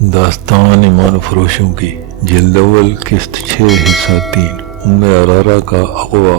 داستان ایمان فروشوں کی جلد اول قسط 6 حصہ 3 عرارہ کا اغوا۔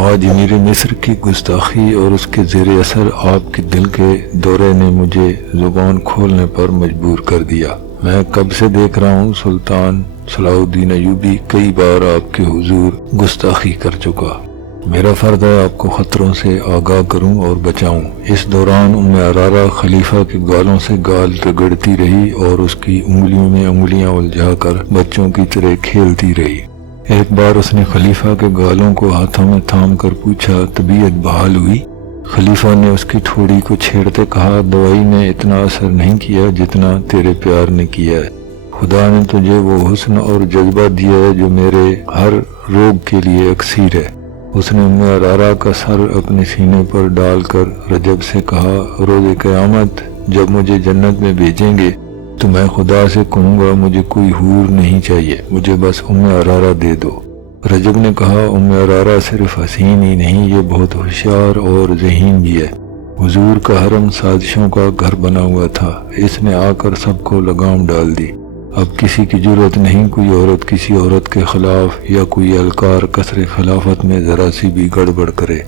آج امیر مصر کی گستاخی اور اس کے زیر اثر آپ کے دل کے دورے نے مجھے زبان کھولنے پر مجبور کر دیا۔ میں کب سے دیکھ رہا ہوں سلطان صلاح الدین ایوبی کئی بار آپ کے حضور گستاخی کر چکا۔ میرا فرض ہے آپ کو خطروں سے آگاہ کروں اور بچاؤں۔ اس دوران عرارہ خلیفہ کے گالوں سے گال رگڑتی رہی اور اس کی انگلیوں میں انگلیاں الجھا کر بچوں کی طرح کھیلتی رہی۔ ایک بار اس نے خلیفہ کے گالوں کو ہاتھوں میں تھام کر پوچھا، طبیعت بحال ہوئی؟ خلیفہ نے اس کی ٹھوڑی کو چھیڑتے کہا، دوائی نے اتنا اثر نہیں کیا جتنا تیرے پیار نے کیا ہے۔ خدا نے تجھے وہ حسن اور جذبہ دیا ہے جو میرے ہر روگ کے لیے اکسیر ہے۔ اس نے عرارہ کا سر اپنے سینے پر ڈال کر رجب سے کہا، روز قیامت جب مجھے جنت میں بھیجیں گے تو میں خدا سے کہوں گا مجھے کوئی حور نہیں چاہیے، مجھے بس عرارہ دے دو۔ رجب نے کہا، عرارہ صرف حسین ہی نہیں، یہ بہت ہوشیار اور ذہین بھی ہے۔ حضور کا حرم سازشوں کا گھر بنا ہوا تھا، اس نے آ کر سب کو لگام ڈال دی۔ اب کسی کی جرأت نہیں کوئی عورت کسی عورت کے خلاف یا کوئی اہلکار قصر خلافت میں ذرا سی بھی گڑبڑ کرے۔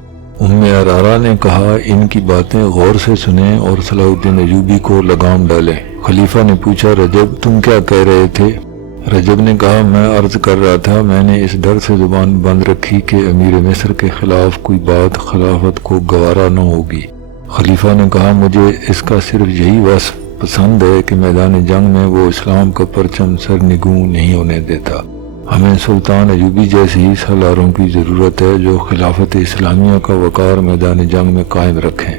عرارہ نے کہا، ان کی باتیں غور سے سنیں اور صلاح الدین ایوبی کو لگام ڈالیں۔ خلیفہ نے پوچھا، رجب تم کیا کہہ رہے تھے؟ رجب نے کہا، میں عرض کر رہا تھا، میں نے اس ڈر سے زبان بند رکھی کہ امیر مصر کے خلاف کوئی بات خلافت کو گوارا نہ ہوگی۔ خلیفہ نے کہا، مجھے اس کا صرف یہی وصف پسند ہے کہ میدان جنگ میں وہ اسلام کا پرچم سرنگوں نہیں ہونے دیتا۔ ہمیں سلطان ایوبی جیسے ہی سالاروں کی ضرورت ہے جو خلافت اسلامیہ کا وقار میدان جنگ میں قائم رکھیں۔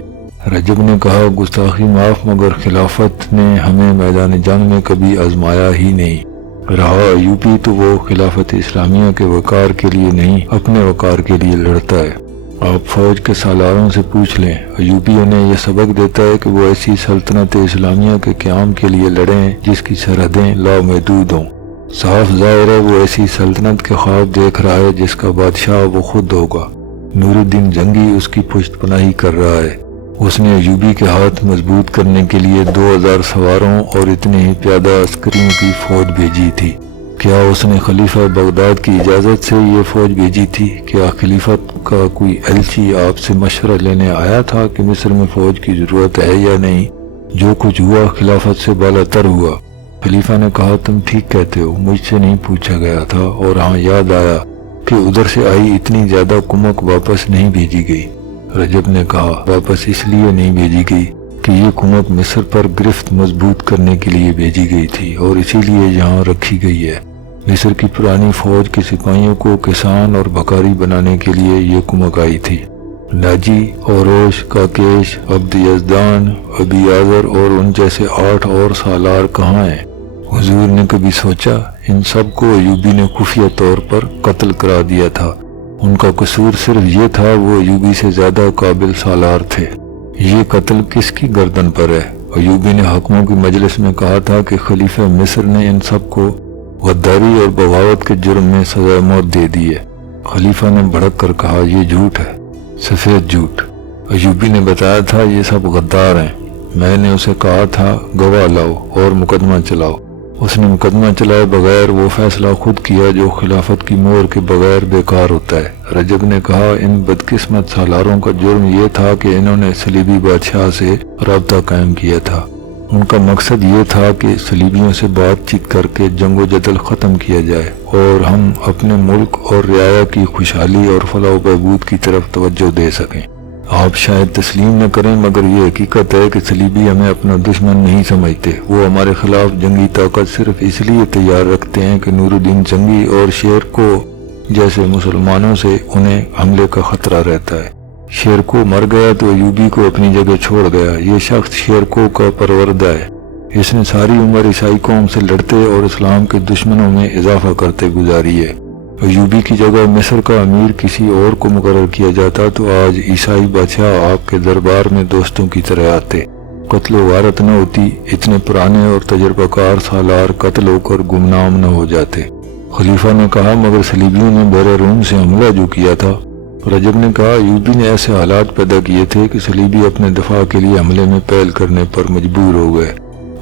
رجب نے کہا، گستاخی معاف، مگر خلافت نے ہمیں میدان جنگ میں کبھی آزمایا ہی نہیں۔ رہا ایوبی تو وہ خلافت اسلامیہ کے وقار کے لیے نہیں، اپنے وقار کے لیے لڑتا ہے۔ آپ فوج کے سالاروں سے پوچھ لیں، ایوبی انہیں یہ سبق دیتا ہے کہ وہ ایسی سلطنت اسلامیہ کے قیام کے لیے لڑیں جس کی سرحدیں لامحدود ہوں۔ صاف ظاہر ہے وہ ایسی سلطنت کے خواب دیکھ رہا ہے جس کا بادشاہ وہ خود ہوگا۔ نور الدین جنگی اس کی پشت پناہی کر رہا ہے۔ اس نے ایوبی کے ہاتھ مضبوط کرنے کے لیے 2000 سواروں اور اتنے ہی پیادہ عسکریوں کی فوج بھیجی تھی۔ کیا اس نے خلیفہ بغداد کی اجازت سے یہ فوج بھیجی تھی؟ کیا خلیفت کا کوئی ایلچی آپ سے مشورہ لینے آیا تھا کہ مصر میں فوج کی ضرورت ہے یا نہیں؟ جو کچھ ہوا خلافت سے بالا تر ہوا۔ خلیفہ نے کہا، تم ٹھیک کہتے ہو، مجھ سے نہیں پوچھا گیا تھا، اور ہاں یاد آیا کہ ادھر سے آئی اتنی زیادہ کمک واپس نہیں بھیجی گئی۔ رجب نے کہا، واپس اس لیے نہیں بھیجی گئی کہ یہ کمک مصر پر گرفت مضبوط کرنے کے لیے بھیجی گئی تھی اور اسی لیے یہاں رکھی گئی ہے۔ مصر کی پرانی فوج کے سپاہیوں کو کسان اور بھکاری بنانے کے لیے یہ کمک آئی تھی۔ ناجی، اوروش، کاکیش، عبد یزدان، ابی آذر اور ان جیسے 8 اور سالار کہاں ہیں؟ حضور نے کبھی سوچا؟ ان سب کو ایوبی نے خفیہ طور پر قتل کرا دیا تھا۔ ان کا قصور صرف یہ تھا وہ ایوبی سے زیادہ قابل سالار تھے۔ یہ قتل کس کی گردن پر ہے؟ ایوبی نے حاکموں کی مجلس میں کہا تھا کہ خلیفہ مصر نے ان سب کو غداری اور بغاوت کے جرم میں سزائے موت دے دی ہے۔ خلیفہ نے بھڑک کر کہا، یہ جھوٹ ہے، سفید جھوٹ۔ ایوبی نے بتایا تھا یہ سب غدار ہیں۔ میں نے اسے کہا تھا گواہ لاؤ اور مقدمہ چلاؤ۔ اس نے مقدمہ چلائے بغیر وہ فیصلہ خود کیا جو خلافت کی مہر کے بغیر بیکار ہوتا ہے۔ رجب نے کہا، ان بدقسمت سالاروں کا جرم یہ تھا کہ انہوں نے صلیبی بادشاہ سے رابطہ قائم کیا تھا۔ ان کا مقصد یہ تھا کہ صلیبیوں سے بات چیت کر کے جنگ و جدل ختم کیا جائے اور ہم اپنے ملک اور رعایا کی خوشحالی اور فلاح و بہبود کی طرف توجہ دے سکیں۔ آپ شاید تسلیم نہ کریں مگر یہ حقیقت ہے کہ صلیبی ہمیں اپنا دشمن نہیں سمجھتے۔ وہ ہمارے خلاف جنگی طاقت صرف اس لیے تیار رکھتے ہیں کہ نور الدین جنگی اور شیرکو جیسے مسلمانوں سے انہیں حملے کا خطرہ رہتا ہے۔ شیرکو مر گیا تو ایوبی کو اپنی جگہ چھوڑ گیا۔ یہ شخص شیرکو کا پروردہ ہے۔ اس نے ساری عمر عیسائی قوم سے لڑتے اور اسلام کے دشمنوں میں اضافہ کرتے گزاری ہے۔ ایوبی کی جگہ مصر کا امیر کسی اور کو مقرر کیا جاتا تو آج عیسائی بادشاہ آپ کے دربار میں دوستوں کی طرح آتے، قتل و غارت نہ ہوتی، اتنے پرانے اور تجربہ کار سالار قتل ہو کر گمنام نہ ہو جاتے۔ خلیفہ نے کہا، مگر صلیبیوں نے بحر روم سے حملہ جو کیا تھا۔ رجب نے کہا، ایوبی نے ایسے حالات پیدا کیے تھے کہ صلیبی اپنے دفاع کے لیے حملے میں پہل کرنے پر مجبور ہو گئے۔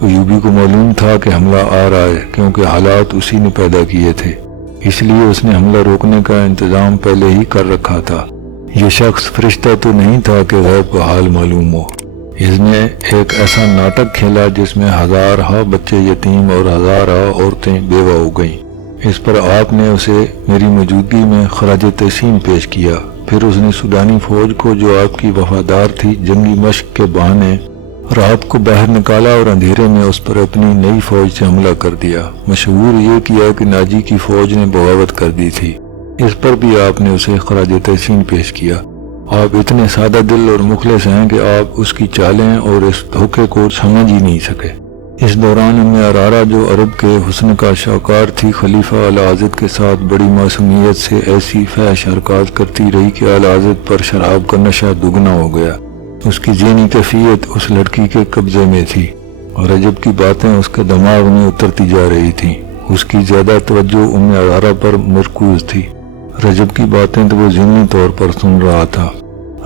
ایوبی کو معلوم تھا کہ حملہ آ رہا ہے، کیونکہ حالات اسی نے پیدا کیے تھے، اس لیے اس نے حملہ روکنے کا انتظام پہلے ہی کر رکھا تھا۔ یہ شخص فرشتہ تو نہیں تھا کہ غیب کا حال معلوم ہو۔ اس نے ایک ایسا ناٹک کھیلا جس میں ہزارہا بچے یتیم اور ہزارہا عورتیں بیوہ ہو گئیں۔ اس پر آپ نے اسے میری موجودگی میں خراج تحسین پیش کیا۔ پھر اس نے سوڈانی فوج کو، جو آپ کی وفادار تھی، جنگی مشق کے بہانے رات کو باہر نکالا اور اندھیرے میں اس پر اپنی نئی فوج سے حملہ کر دیا۔ مشہور یہ کیا کہ ناجی کی فوج نے بغاوت کر دی تھی، اس پر بھی آپ نے اسے خراج تحسین پیش کیا۔ آپ اتنے سادہ دل اور مخلص ہیں کہ آپ اس کی چالیں اور اس دھوکے کو سمجھ ہی نہیں سکے۔ اس دوران ام عرارہ، جو عرب کے حسن کا شاہکار تھی، خلیفہ اعلی حضرت کے ساتھ بڑی معصومیت سے ایسی فحش حرکات کرتی رہی کہ اعلی حضرت پر شراب کا نشہ دگنا ہو گیا۔ اس کی ذہنی کیفیت اس لڑکی کے قبضے میں تھی اور رجب کی باتیں اس کے دماغ میں اترتی جا رہی تھیں۔ اس کی زیادہ توجہ ام عرارہ پر مرکوز تھی، رجب کی باتیں تو وہ ذہنی طور پر سن رہا تھا۔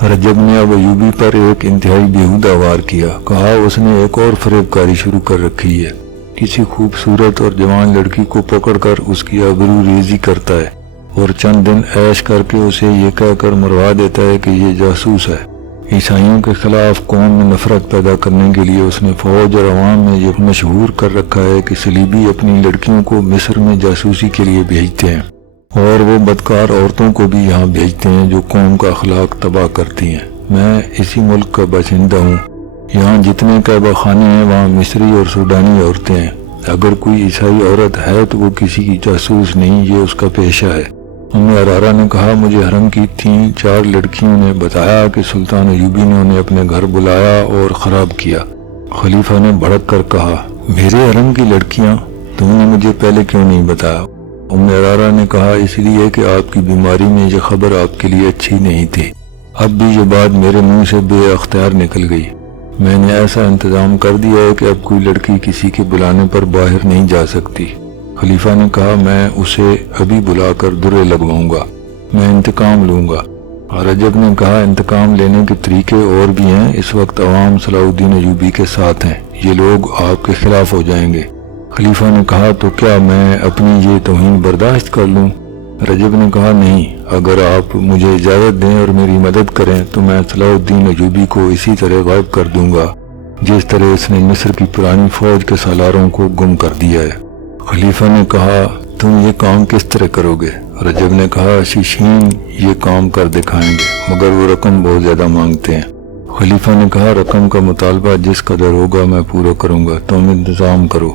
رجب نے اب ایوبی پر ایک انتہائی بیہودہ وار کیا۔ کہا اس نے ایک اور فریب کاری شروع کر رکھی ہے، کسی خوبصورت اور جوان لڑکی کو پکڑ کر اس کی آبرو ریزی کرتا ہے اور چند دن عیش کر کے اسے یہ کہہ کر مروا دیتا ہے کہ یہ جاسوس ہے۔ عیسائیوں کے خلاف قوم میں نفرت پیدا کرنے کے لیے اس نے فوج اور عوام میں یہ مشہور کر رکھا ہے کہ صلیبی اپنی لڑکیوں کو مصر میں جاسوسی کے لیے بھیجتے ہیں اور وہ بدکار عورتوں کو بھی یہاں بھیجتے ہیں جو قوم کا اخلاق تباہ کرتی ہیں۔ میں اسی ملک کا باشندہ ہوں، یہاں جتنے کعبہ خانے ہیں وہاں مصری اور سوڈانی عورتیں ہیں۔ اگر کوئی عیسائی عورت ہے تو وہ کسی کی جاسوس نہیں، یہ اس کا پیشہ ہے۔ ام عرارہ نے کہا مجھے حرم کی 3-4 لڑکیوں نے بتایا کہ سلطان ایوبی نے انہیں اپنے گھر بلایا اور خراب کیا۔ خلیفہ نے بھڑک کر کہا میرے حرم کی لڑکیاں، تم نے مجھے پہلے کیوں نہیں بتایا؟ ام عرارہ نے کہا اس لیے کہ آپ کی بیماری میں یہ خبر آپ کے لیے اچھی نہیں تھی۔ اب بھی یہ بات میرے منہ سے بے اختیار نکل گئی۔ میں نے ایسا انتظام کر دیا ہے کہ اب کوئی لڑکی کسی کے بلانے پر باہر نہیں جا سکتی۔ خلیفہ نے کہا میں اسے ابھی بلا کر درے لگواؤں گا، میں انتقام لوں گا۔ رجب نے کہا انتقام لینے کے طریقے اور بھی ہیں، اس وقت عوام صلاح الدین ایوبی کے ساتھ ہیں، یہ لوگ آپ کے خلاف ہو جائیں گے۔ خلیفہ نے کہا تو کیا میں اپنی یہ توہین برداشت کر لوں؟ رجب نے کہا نہیں، اگر آپ مجھے اجازت دیں اور میری مدد کریں تو میں صلاح الدین ایوبی کو اسی طرح غائب کر دوں گا جس طرح اس نے مصر کی پرانی فوج کے سالاروں کو گم کر دیا ہے۔ خلیفہ نے کہا تم یہ کام کس طرح کرو گے؟ رجب نے کہا شیشین یہ کام کر دکھائیں گے، مگر وہ رقم بہت زیادہ مانگتے ہیں۔ خلیفہ نے کہا رقم کا مطالبہ جس قدر ہوگا میں پورا کروں گا، تم انتظام کرو۔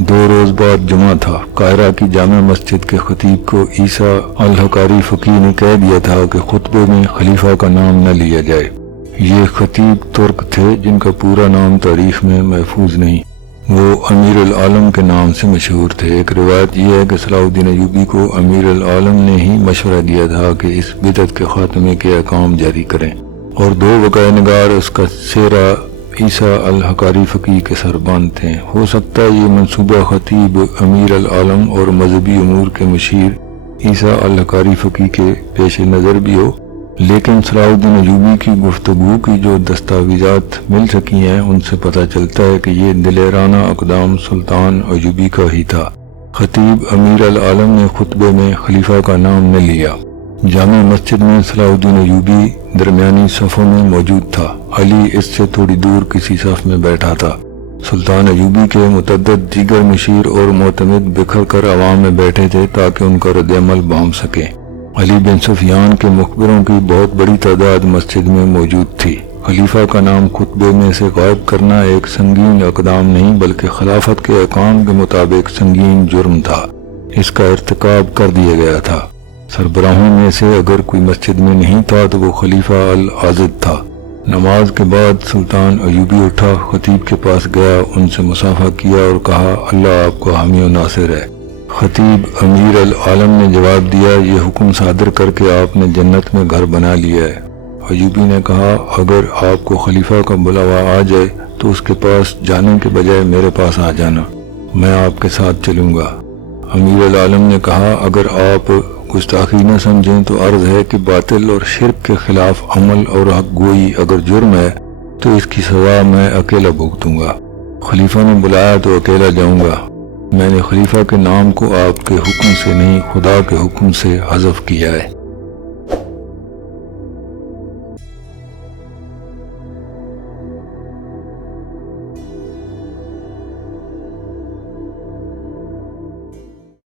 2 روز بعد جمعہ تھا۔ قاہرہ کی جامع مسجد کے خطیب کو عیسیٰ الحقاری فقیہ نے کہہ دیا تھا کہ خطبے میں خلیفہ کا نام نہ لیا جائے۔ یہ خطیب ترک تھے جن کا پورا نام تاریخ میں محفوظ نہیں، وہ امیر العالم کے نام سے مشہور تھے۔ ایک روایت یہ ہے کہ صلاح الدین ایوبی کو امیر العالم نے ہی مشورہ دیا تھا کہ اس بدعت کے خاتمے کے احکام جاری کریں، اور 2 وقائع نگار اس کا سہرا عیسیٰ الحقاری فقیہ کے سر باندھتے ہیں۔ ہو سکتا ہے یہ منصوبہ خطیب امیر العالم اور مذہبی امور کے مشیر عیسیٰ الحقاری فقیہ کے پیش نظر بھی ہو، لیکن صلاح الدین ایوبی کی گفتگو کی جو دستاویزات مل سکی ہیں ان سے پتہ چلتا ہے کہ یہ دلیرانہ اقدام سلطان ایوبی کا ہی تھا۔ خطیب امیر العالم نے خطبے میں خلیفہ کا نام نہ لیا۔ جامع مسجد میں صلاح الدین ایوبی درمیانی صفوں میں موجود تھا، علی اس سے تھوڑی دور کسی صف میں بیٹھا تھا۔ سلطان ایوبی کے متعدد دیگر مشیر اور معتمد بکھر کر عوام میں بیٹھے تھے تاکہ ان کا رد عمل بھانپ سکیں۔ علی بن سفیان کے مخبروں کی بہت بڑی تعداد مسجد میں موجود تھی۔ خلیفہ کا نام خطبے میں سے غائب کرنا ایک سنگین اقدام نہیں بلکہ خلافت کے احکام کے مطابق سنگین جرم تھا، اس کا ارتکاب کر دیا گیا تھا۔ سربراہوں میں سے اگر کوئی مسجد میں نہیں تھا تو وہ خلیفہ العاضد تھا۔ نماز کے بعد سلطان ایوبی اٹھا، خطیب کے پاس گیا، ان سے مصافحہ کیا اور کہا اللہ آپ کا حامی و ناصر ہے۔ خطیب امیر العالم نے جواب دیا یہ حکم صادر کر کے آپ نے جنت میں گھر بنا لیا ہے۔ ایوبی نے کہا اگر آپ کو خلیفہ کا بلاوا آ جائے تو اس کے پاس جانے کے بجائے میرے پاس آ جانا، میں آپ کے ساتھ چلوں گا۔ امیر العالم نے کہا اگر آپ گستاخی نہ سمجھیں تو عرض ہے کہ باطل اور شرک کے خلاف عمل اور حق گوئی اگر جرم ہے تو اس کی سزا میں اکیلا بھگتوں گا۔ خلیفہ نے بلایا تو اکیلا جاؤں گا، میں نے خلیفہ کے نام کو آپ کے حکم سے نہیں خدا کے حکم سے حذف کیا ہے۔